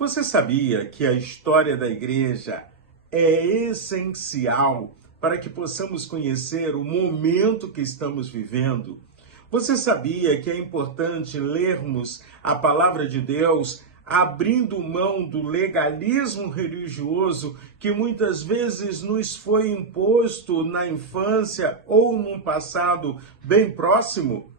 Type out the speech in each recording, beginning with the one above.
Você sabia que a história da igreja é essencial para que possamos conhecer o momento que estamos vivendo? Você sabia que é importante lermos a palavra de Deus abrindo mão do legalismo religioso que muitas vezes nos foi imposto na infância ou num passado bem próximo?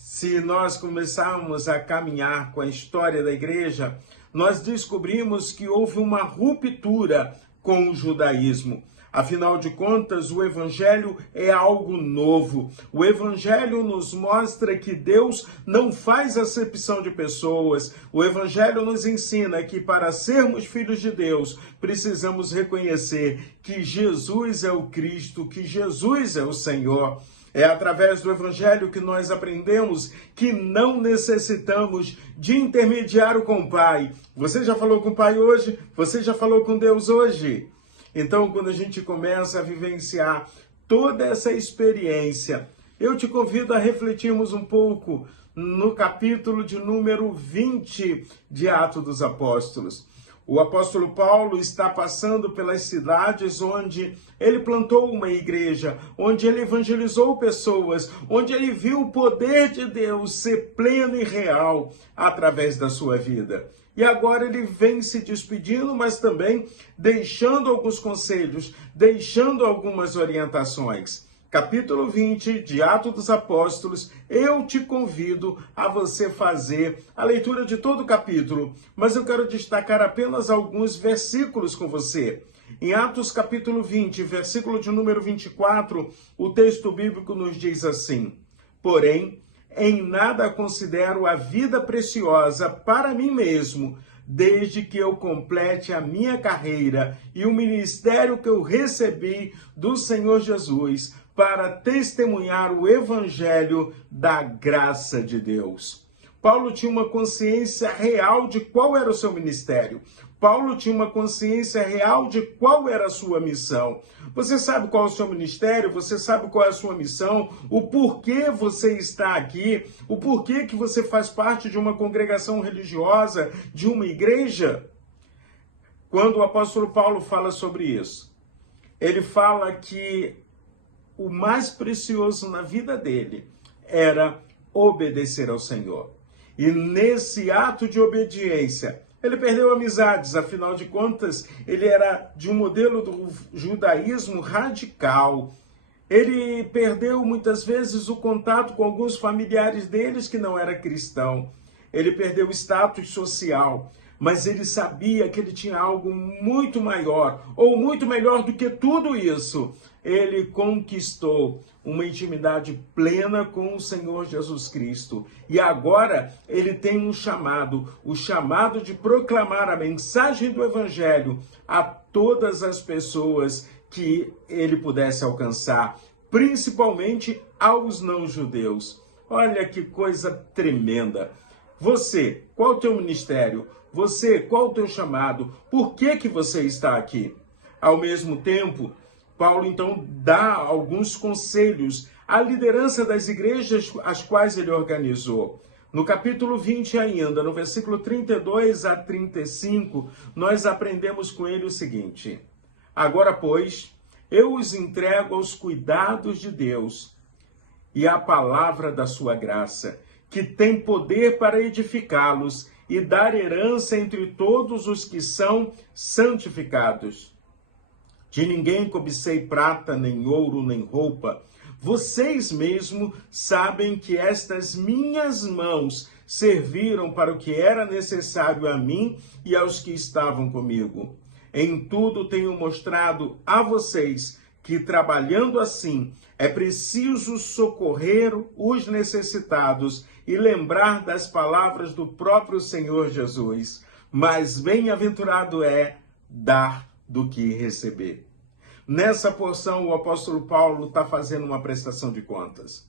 Se nós começarmos a caminhar com a história da igreja, nós descobrimos que houve uma ruptura com o judaísmo. Afinal de contas, o evangelho é algo novo. O evangelho nos mostra que Deus não faz acepção de pessoas. O evangelho nos ensina que para sermos filhos de Deus, precisamos reconhecer que Jesus é o Cristo, que Jesus é o Senhor. É através do evangelho que nós aprendemos que não necessitamos de intermediário com o Pai. Você já falou com o Pai hoje? Você já falou com Deus hoje? Então, quando a gente começa a vivenciar toda essa experiência, eu te convido a refletirmos um pouco no capítulo de número 20 de Atos dos Apóstolos. O apóstolo Paulo está passando pelas cidades onde ele plantou uma igreja, onde ele evangelizou pessoas, onde ele viu o poder de Deus ser pleno e real através da sua vida. E agora ele vem se despedindo, mas também deixando alguns conselhos, deixando algumas orientações. Capítulo 20 de Atos dos Apóstolos, eu te convido a você fazer a leitura de todo o capítulo, mas eu quero destacar apenas alguns versículos com você. Em Atos capítulo 20, versículo de número 24, o texto bíblico nos diz assim: porém, em nada considero a vida preciosa para mim mesmo, desde que eu complete a minha carreira e o ministério que eu recebi do Senhor Jesus, para testemunhar o evangelho da graça de Deus. Paulo tinha uma consciência real de qual era o seu ministério. Paulo tinha uma consciência real de qual era a sua missão. Você sabe qual é o seu ministério? Você sabe qual é a sua missão? O porquê você está aqui? O porquê que você faz parte de uma congregação religiosa, de uma igreja? Quando o apóstolo Paulo fala sobre isso, ele fala que o mais precioso na vida dele era obedecer ao Senhor. E nesse ato de obediência, ele perdeu amizades, afinal de contas, ele era de um modelo do judaísmo radical. Ele perdeu muitas vezes o contato com alguns familiares deles que não era cristão. Ele perdeu o status social, mas ele sabia que ele tinha algo muito maior, ou muito melhor do que tudo isso. Ele conquistou uma intimidade plena com o Senhor Jesus Cristo. E agora ele tem um chamado, o chamado de proclamar a mensagem do Evangelho a todas as pessoas que ele pudesse alcançar, principalmente aos não-judeus. Olha que coisa tremenda. Você, qual é o teu ministério? Você, qual é o teu chamado? Por que você está aqui? Ao mesmo tempo, Paulo então dá alguns conselhos à liderança das igrejas as quais ele organizou. No capítulo 20 ainda, no versículo 32 a 35, nós aprendemos com ele o seguinte: agora, pois, eu os entrego aos cuidados de Deus e à palavra da sua graça, que tem poder para edificá-los e dar herança entre todos os que são santificados. De ninguém cobicei prata, nem ouro, nem roupa. Vocês mesmo sabem que estas minhas mãos serviram para o que era necessário a mim e aos que estavam comigo. Em tudo tenho mostrado a vocês que, trabalhando assim, é preciso socorrer os necessitados e lembrar das palavras do próprio Senhor Jesus. Mas bem-aventurado é dar do que receber. Nessa porção, o apóstolo Paulo está fazendo uma prestação de contas.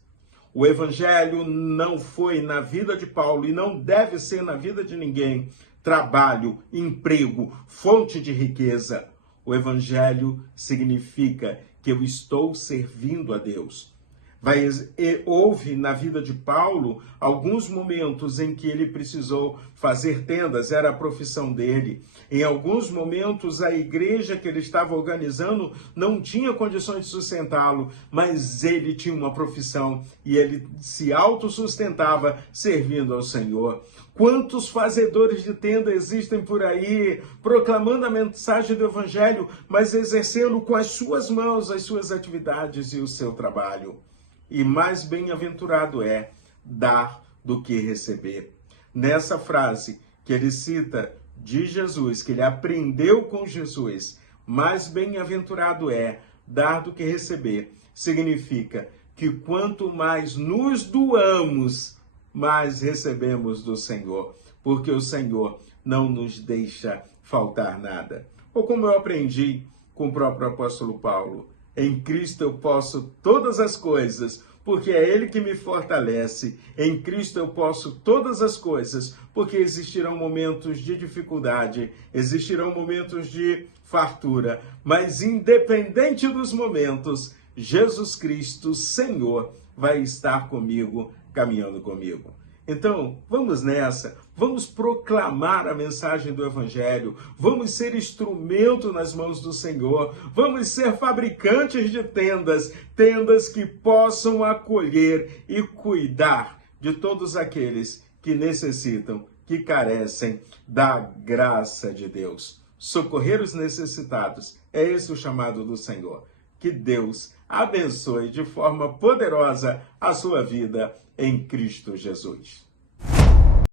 O evangelho não foi na vida de Paulo e não deve ser na vida de ninguém trabalho, emprego, fonte de riqueza. O evangelho significa que eu estou servindo a Deus. Houve na vida de Paulo alguns momentos em que ele precisou fazer tendas, era a profissão dele. Em alguns momentos a igreja que ele estava organizando não tinha condições de sustentá-lo, mas ele tinha uma profissão e ele se autossustentava servindo ao Senhor. Quantos fazedores de tenda existem por aí, proclamando a mensagem do Evangelho, mas exercendo com as suas mãos as suas atividades e o seu trabalho. E mais bem-aventurado é dar do que receber. Nessa frase que ele cita de Jesus, que ele aprendeu com Jesus, mais bem-aventurado é dar do que receber, significa que quanto mais nos doamos, mais recebemos do Senhor, porque o Senhor não nos deixa faltar nada. Ou como eu aprendi com o próprio apóstolo Paulo, em Cristo eu posso todas as coisas, porque é Ele que me fortalece. Em Cristo eu posso todas as coisas, porque existirão momentos de dificuldade, existirão momentos de fartura, mas independente dos momentos, Jesus Cristo, Senhor, vai estar comigo, caminhando comigo. Então, vamos nessa, vamos proclamar a mensagem do Evangelho, vamos ser instrumento nas mãos do Senhor, vamos ser fabricantes de tendas, tendas que possam acolher e cuidar de todos aqueles que necessitam, que carecem da graça de Deus. Socorrer os necessitados, é esse o chamado do Senhor. Que Deus abençoe de forma poderosa a sua vida em Cristo Jesus.